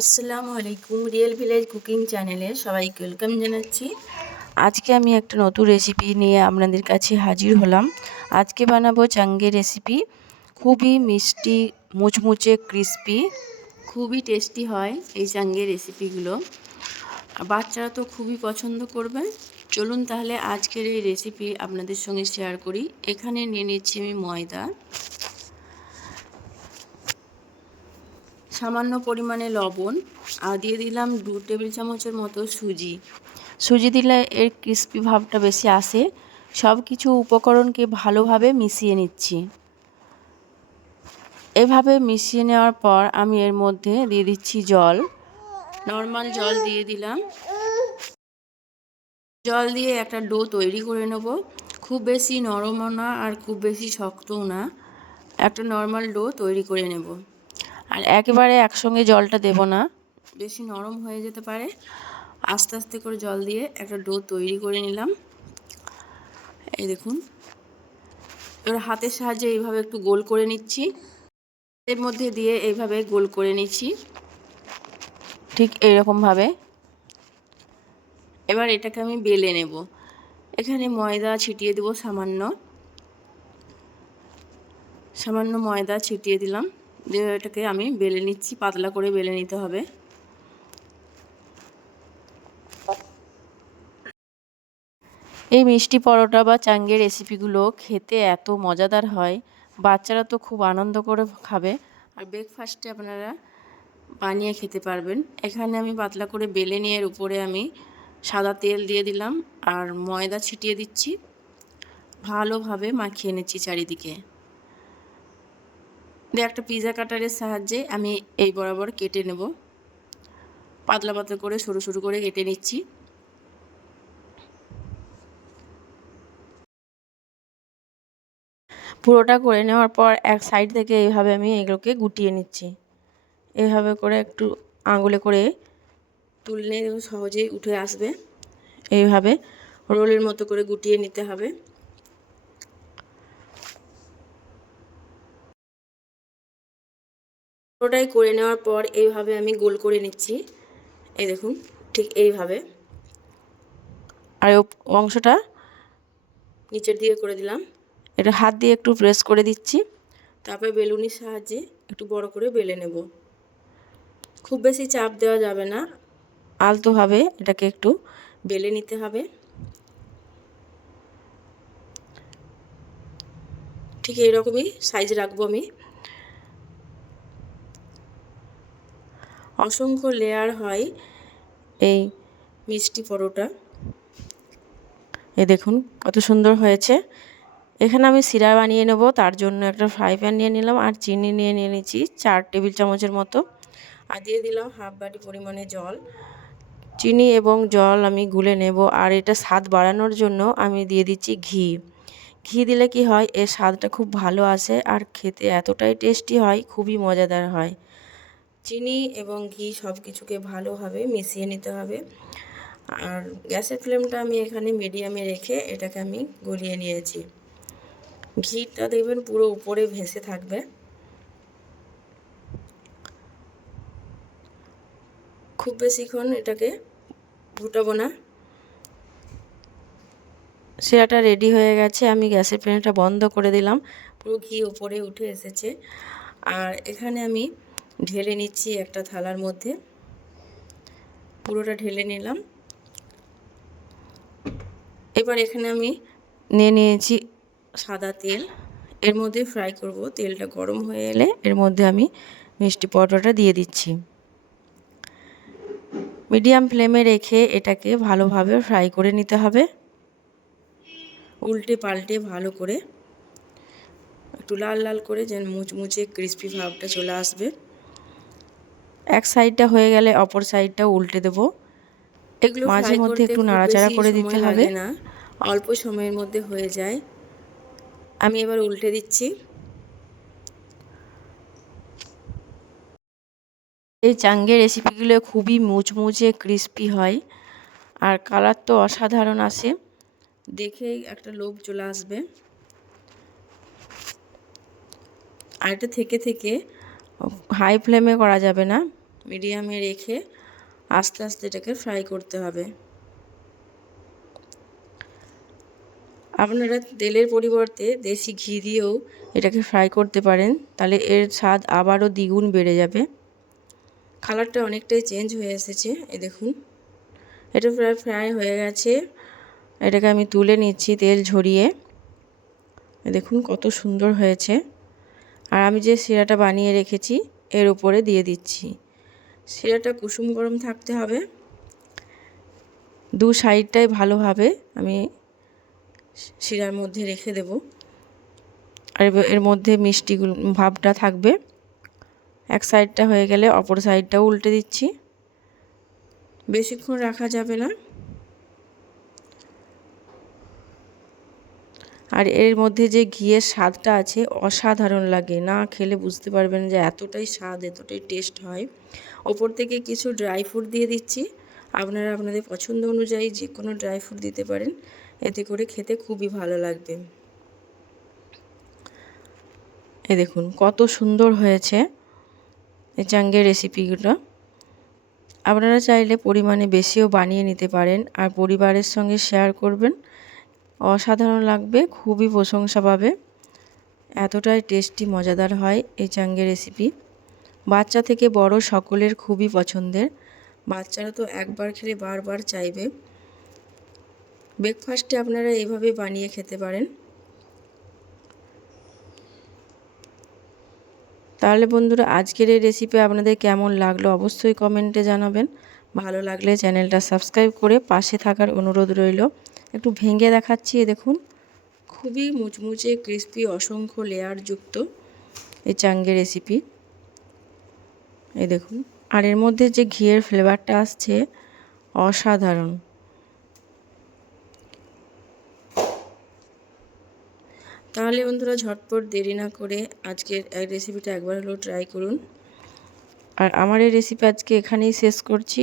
আসসালামু আলাইকুম, real village cooking চ্যানেলে সবাইকে ওয়েলকাম জানাচ্ছি। আজকে আমি একটা নতুন রেসিপি নিয়ে আপনাদের কাছে হাজির হলাম। আজকে বানাবো চাঙ্গে রেসিপি। খুবই মিষ্টি, মুচমুচে, ক্রিস্পি, খুবই টেস্টি হয় এই চাঙ্গে রেসিপিগুলো। বাচ্চারা তো খুবই পছন্দ করবে। চলুন তাহলে আজকের এই রেসিপি আপনাদের সঙ্গে শেয়ার করি। এখানে নিয়ে নিচ্ছি আমি ময়দা, সামান্য পরিমাণে লবণ, আর দিয়ে দিলাম 2 টেবিল চামচের মতো সুজি দিলে এর ক্রিস্পি ভাবটা বেশি আসে। সব কিছু উপকরণকে ভালোভাবে মিশিয়ে নিচ্ছি। এভাবে মিশিয়ে নেওয়ার পর আমি এর মধ্যে দিয়ে দিচ্ছি জল, নর্মাল জল দিয়ে দিলাম। জল দিয়ে একটা ডো তৈরি করে নেব। খুব বেশি নরমও না আর খুব বেশি শক্তও না, একটা নর্মাল ডো তৈরি করে নেব। আর একেবারে একসঙ্গে জলটা দেব না, বেশি নরম হয়ে যেতে পারে। আস্তে আস্তে করে জল দিয়ে একটা ডো তৈরি করে নিলাম। এই দেখুন, এবার হাতের সাহায্যে এইভাবে একটু গোল করে নিচ্ছি। এর মধ্যে দিয়ে এইভাবে গোল করে নিচ্ছি, ঠিক এইরকমভাবে। এবার এটাকে আমি বেলে নেব। এখানে ময়দা ছিটিয়ে দেব, সামান্য ময়দা ছিটিয়ে দিলাম, দিয়ে এটাকে আমি বেলে নিচ্ছি। পাতলা করে বেলে নিতে হবে। এই মিষ্টি পরোটা বা চাঙ্গে রেসিপিগুলো খেতে এত মজাদার হয়, বাচ্চারা তো খুব আনন্দ করে খাবে। আর ব্রেকফাস্টে আপনারা বানিয়ে খেতে পারবেন। এখানে আমি পাতলা করে বেলে নিয়ে এর উপরে আমি সাদা তেল দিয়ে দিলাম আর ময়দা ছিটিয়ে দিচ্ছি। ভালোভাবে মাখিয়ে নিচ্ছি চারিদিকে। দিয়ে একটা পিৎজা কাটারের সাহায্যে আমি এই বরাবর কেটে নেব। পাতলা পাতলা করে সরু সরু করে কেটে নিচ্ছি। পুরোটা করে নেওয়ার পর এক সাইড থেকে এইভাবে আমি এগুলোকে গুটিয়ে নিচ্ছি। এইভাবে করে একটু আঙুলে করে তুললে সহজেই উঠে আসবে। এইভাবে রোলের মতো করে গুটিয়ে নিতে হবে। পুরোটাই করে নেওয়ার পর এইভাবে আমি গোল করে নিচ্ছি। এই দেখুন, ঠিক এইভাবে। আর অংশটা নিচের দিকে করে দিলাম। এটা হাত দিয়ে একটু প্রেস করে দিচ্ছি। তারপরে বেলুনির সাহায্যে একটু বড় করে বেলে নেব। খুব বেশি চাপ দেওয়া যাবে না, আলতোভাবে এটাকে একটু বেলে নিতে হবে। ঠিক এইরকমই সাইজ রাখবো আমি। অসংখ্য লেয়ার হয় এই মিষ্টি পরোটা। দেখুন কত সুন্দর হয়েছে। এখানে আমি সিরা বানিয়ে নেব, তার জন্য একটা ফ্রাই প্যান নিয়ে নিলাম আর চিনি নিয়ে নিয়েছি 4 টেবিল চামচের মতো। আর দিয়ে দিলাম হাফ বাটি পরিমাণে জল। চিনি এবং জল আমি গুলে নেব। আর এটা স্বাদ বাড়ানোর জন্য আমি দিয়ে দিচ্ছি ঘি। ঘি দিলে কি হয়, এর স্বাদটা খুব ভালো আসে আর খেতে এতটাই টেস্টি হয়, খুবই মজাদার হয়। চিনি এবং ঘি সব কিছুকে ভালোভাবে মিশিয়ে নিতে হবে। আর গ্যাসের ফ্লেমটা আমি এখানে মিডিয়ামে রেখে এটাকে আমি গলিয়ে নিয়েছি। ঘিটা দেখবেন পুরো উপরে ভেসে থাকবে। খুব বেশিক্ষণ এটাকে ফুটাবো না। সিরাটা রেডি হয়ে গেছে, আমি গ্যাসের ফ্লেমটা বন্ধ করে দিলাম। পুরো ঘি উপরে উঠে এসেছে। আর এখানে আমি ঢেলে নিচ্ছি একটা থালার মধ্যে। পুরোটা ঢেলে নিলাম। এবার এখানে আমি নিয়ে নিয়েছি সাদা তেল, এর মধ্যে ফ্রাই করব। তেলটা গরম হয়ে এলে এর মধ্যে আমি মিষ্টি পরোটাটা দিয়ে দিচ্ছি। মিডিয়াম ফ্লেমে রেখে এটাকে ভালোভাবে ফ্রাই করে নিতে হবে। উল্টে পাল্টে ভালো করে একটু লাল লাল করে যেন মুচমুচে ক্রিস্পি ভাবটা চলে আসবে। এক সাইডটা হয়ে গেলে অপর সাইডটাও উল্টে দেব। এগুলো মাঝে মধ্যে একটু নাড়াচাড়া করে দিতে হবে, না অল্প সময়ের মধ্যে হয়ে যায়। আমি এবার উল্টে দিচ্ছি। এই চাঙ্গে রেসিপিগুলো খুবই মুচমুচে ক্রিস্পি হয় আর কালার তো অসাধারণ আসে, দেখেই একটা লোভ চলে আসবে। আর এটা থেকে হাই ফ্লেমে করা যাবে না, মিডিয়ামে রেখে আস্তে আস্তে এটাকে ফ্রাই করতে হবে। আপনারা তেলের পরিবর্তে দেশি ঘি দিয়েও এটাকে ফ্রাই করতে পারেন, তাহলে এর স্বাদ আবারও দ্বিগুণ বেড়ে যাবে। কালারটা অনেকটাই চেঞ্জ হয়ে এসেছে, এই দেখুন এটা প্রায় ফ্রাই হয়ে গেছে। এটাকে আমি তুলে নিচ্ছি তেল ঝরিয়ে। দেখুন কত সুন্দর হয়েছে। আর আমি যে শিরাটা বানিয়ে রেখেছি এর উপরে দিয়ে দিচ্ছি। শিরাটা কুসুম গরম থাকতে হবে। দু সাইডটাই ভালোভাবে আমি শিরার মধ্যে রেখে দেব। আর এর মধ্যে মিষ্টি ভাবটা থাকবে। এক সাইডটা হয়ে গেলে অপর সাইডটাও উল্টে দিচ্ছি। বেশিক্ষণ রাখা যাবে না। আর এর মধ্যে যে ঘিয়ের স্বাদটা আছে অসাধারণ লাগে, না খেলে বুঝতে পারবেন যে এতটাই স্বাদ, এতটাই টেস্ট হয়। ওপর থেকে কিছু ড্রাই ফ্রুট দিয়ে দিচ্ছি। আপনারা আপনাদের পছন্দ অনুযায়ী যে কোনো ড্রাই ফ্রুট দিতে পারেন, এতে করে খেতে খুবই ভালো লাগবে। এই দেখুন কত সুন্দর হয়েছে এই চাঙ্গের রেসিপিগুলো। আপনারা চাইলে পরিমাণে বেশিও বানিয়ে নিতে পারেন আর পরিবারের সঙ্গে শেয়ার করবেন। অসাধারণ লাগবে, খুবই প্রশংসা পাবে। এতটাই টেস্টি মজাদার হয় এই চাঙ্গের রেসিপি। বাচ্চা থেকে বড় সকলের খুবই পছন্দের। বাচ্চারা তো একবার খেলে বারবার চাইবে। ব্রেকফাস্টে আপনারা এইভাবে বানিয়ে খেতে পারেন। তাহলে বন্ধুরা আজকের এই রেসিপি আপনাদের কেমন লাগলো অবশ্যই কমেন্টে জানাবেন। ভালো লাগলে চ্যানেলটা সাবস্ক্রাইব করে পাশে থাকার অনুরোধ রইল। একটু ভেঙে দেখাচ্ছি, দেখুন খুবই মুচমুচে ক্রিস্পি অসংখ্য লেয়ার যুক্ত এই চাঙ্গে রেসিপি। এই দেখুন, আর এর মধ্যে যে ঘিয়ের ফ্লেভারটা আসছে অসাধারণ। তাহলে বন্ধুরা ঝটপট দেরি না করে আজকের এই রেসিপিটা একবার হলেও ট্রাই করুন। আর আমার এই রেসিপি আজকে এখানেই শেষ করছি।